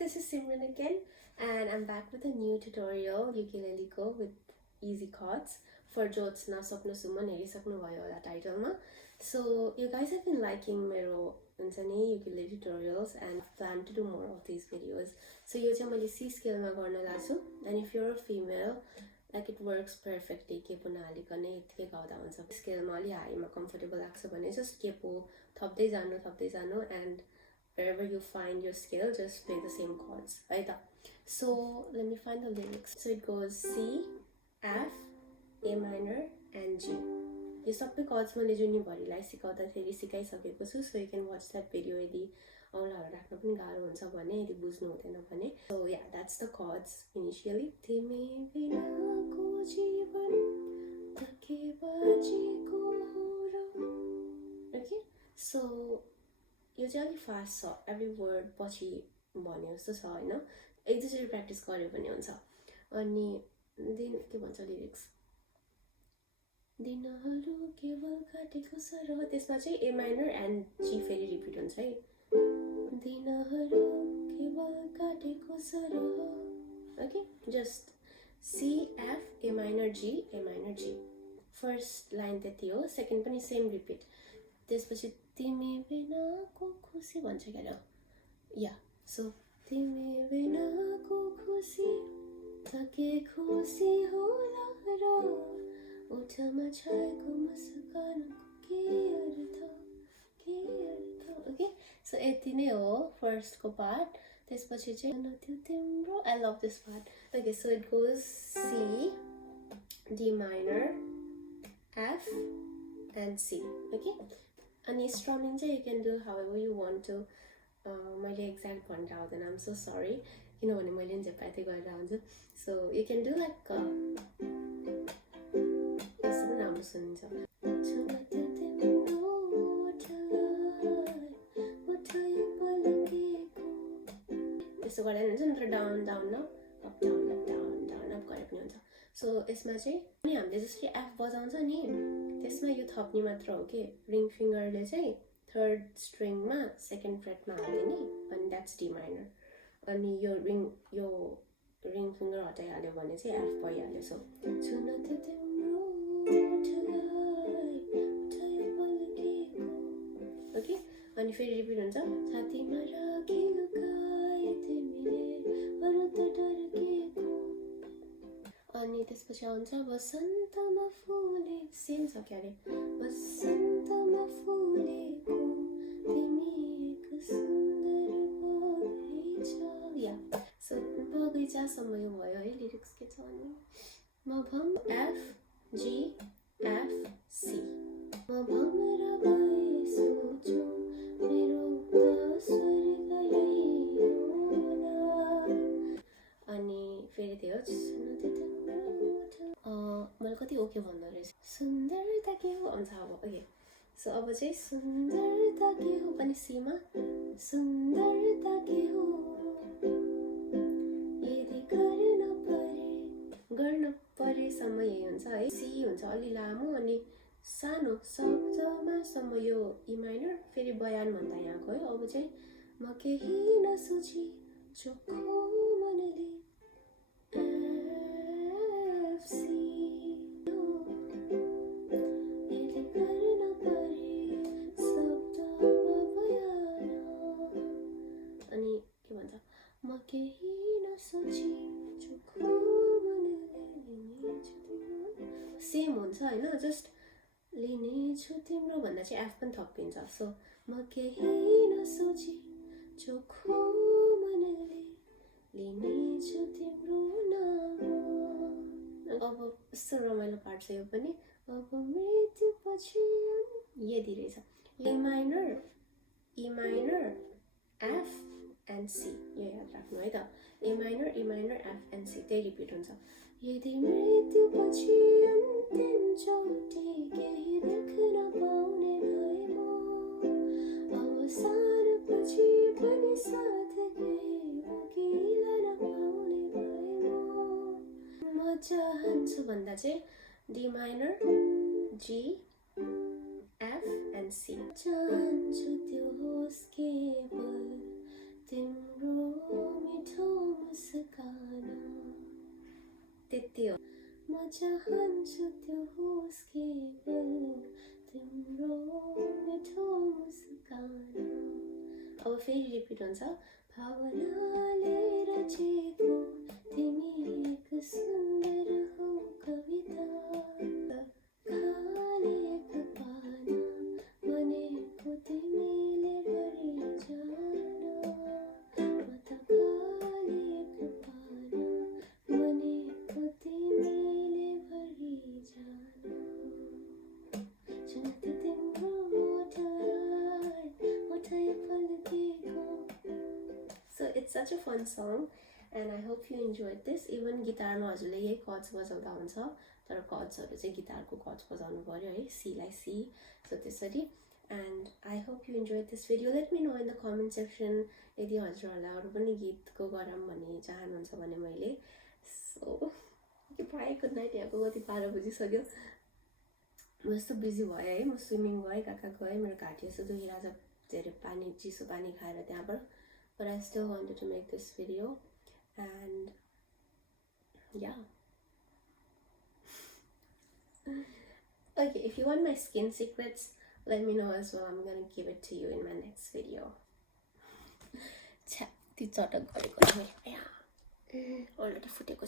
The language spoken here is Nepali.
this is Simran again, and I'm back with a new tutorial, ukulele ko with easy chords for Jyotsna, Swoopna Suman, title ma. So you guys have been liking mero ukulele tutorials and I plan to do more of these videos. So yo chahi maile C scale ma garna lachu, and if you're a female, like it works perfectly. Ke po nahalikane yatike gauda huncha. Scale ma ali high ma comfortable लाग्छ भने just ke po thapdai janu and wherever you find your scale, just play the same chords. Right? So let me find the lyrics. So it goes C, F, A minor, and G. यो सबै chords मैले जुनिभरिलाई सिकाउँदाखेरि सिकाइसकेको छु, so you can watch that video यदि औँलाहरू राख्न पनि गाह्रो हुन्छ भने, यदि बुझ्नु हुँदैन भने. So yeah, that's the chords initially. तिमी बिनाको जीवन त के बाँचेको हो र. Okay, so यो चाहिँ अलिक फास्ट छ, एभ्री वर्ड पछि भन्यो जस्तो छ होइन. एक दुईचोटि प्र्याक्टिस गर्यो भने हुन्छ. अनि दिन के भन्छ लिरिक्स, दिनहरू केवल काटेको सरह, त्यसमा चाहिँ ए माइनर एन्ड जी फेरि रिपिट हुन्छ है. दिनहरू केवल काटेको सरह. Okay, just C F A minor G first line त्यति हो. सेकेन्ड पनि सेम रिपिट. त्यसपछि तिमी बिनाको खुसी भन्छ क्या. या सो तिमी बिनाको खुसी त के खुसी होला र, ओठमा छाएको मुस्कानको के अर्थ. ओके, सो यति नै हो फर्स्टको पार्ट. त्यसपछि चाहिँ त्यो तिम्रो, I love this part. Okay, so it goes C, D minor, F and C. Okay, अनि स्ट्रमिङ चाहिँ you can do however you want to. मैले एक्ज्याक्ट भनेर आउँदैन, आइम सो सरी, किनभने मैले पनि झेप्पाते गरेर आउँछु. So you can do like यस्तो पनि राम्रो सुनिन्छ. त्यस्तो गर्दा हुन्छ नि त, down down up, up down up down down up गरे पनि हुन्छ. सो यसमा चाहिँ अनि हामीले जसरी एफ बजाउँछ नि, त्यसमा यो थप्ने मात्र हो कि. रिङ फिङ्गरले चाहिँ थर्ड स्ट्रिङमा सेकेन्ड फ्रेटमा हाल्ने, अनि द्याट्स डी माइनर. अनि यो रिङ फिङ्गर हटाइहाल्यो भने चाहिँ एफ भइहाल्यो. सो ओके, अनि फेरि रिपिट हुन्छ. छातीमा राखी लुकाए तिमीले अरू त डरकेको. अनि त्यसपछि आउँछ बसन्तमा फुले, सेम छ क्या अरे. बसन्तमा फुलेको तिमी एक सुन्दर बगैँचा. या सो बगैँचासम्म यो भयो है लिरिक्स. के छ भने म भम एफ जी एफ सी, म भमर भए सोचो मेरो त स्वर्गलै होला. अनि फेरि त्यो मैले कति ओके भन्दो रहेछ. सुन्दरता के हो हुन्छ अब. ओके, सो अब चाहिँ सुन्दरता के हो पनि सीमा, सुन्दरता के हो यदि गर्न परेसम्म यही हुन्छ है. सी हुन्छ अलि लामो, अनि सानो शब्दमा सम्म यो ई माइनर, फेरि बयान भन्दा यहाँ गयो. अब चाहिँ म केही नसोची चोखो मनले एफ सी, यदि गर्न परे शब्दमा बयान. अनि के भन्छ, म केही नसोची चोखो मनले लिनेछु तिम्रो. सेम हुन्छ होइन, जस्ट लिनेछु तिम्रो भन्दा चाहिँ एफ पनि थपिन्छ. सो म केही नसोची चोखो मनले लिनेछु तिम्रो नाम. अब यस्तो रमाइलो पार्ट छ यो पनि. अब मृत्यु पछि यदि रहेछ. A minor, E minor, F and C, यो याद राख्नु है त. A minor, F and C, त्यही रिपिट हुन्छ. यदि मृत्यु पछि अन्तिम चोटि केही देख्न पाउने भए म, अवसान पछि पनि साथ केही उकिलन पाउने भए म चाहन्छु भन्दा चाहिँ D minor, G, F and C. चाहन्छु त्यो होस् केवल तिम्रो चाहन्छु त्यो होस् केवल तिम्रो मिठो मुस्कान। अब फेरि रिपिट हुन्छ। भावनाले रचेको तिमी एक सुन्दर हौ कविता, खालेको पाना भनेको तिमीले भरि जान, म त खालेको पाना भनेको तिमीले भरि जान, जुनती तिम्रो ओठै पल्केको। So it's such a fun song and I hope you enjoyed this. Even guitar ma हजुरले यही chords बजाउँदा हुन्छ, तर chordsहरु चाहिँ गिटारको chords बजाउनु पर्यो है, C लाई C, so त्यसरी। And I hope you enjoyed this video. Let me know in the comment section यदि हजुरहरुलाई अरु पनि गीतको गरम भन्ने चाहनुहुन्छ भने मैले। So bye, good night। यहाँको कति 12 बजिसक्यो। म यस्तो बिजी भएँ है, म स्विमिङ गएँ, कहाँ गएँ, मेरो घाँटी यस्तो दुखिरहेछ धेरै पानी चिसो पानी खाएर त्यहाँबाट। But I still wanted to make this video and yeah. Okay, if you want my skin secrets, let me know as well. I'm gonna give it to you in my next video. Already footage ko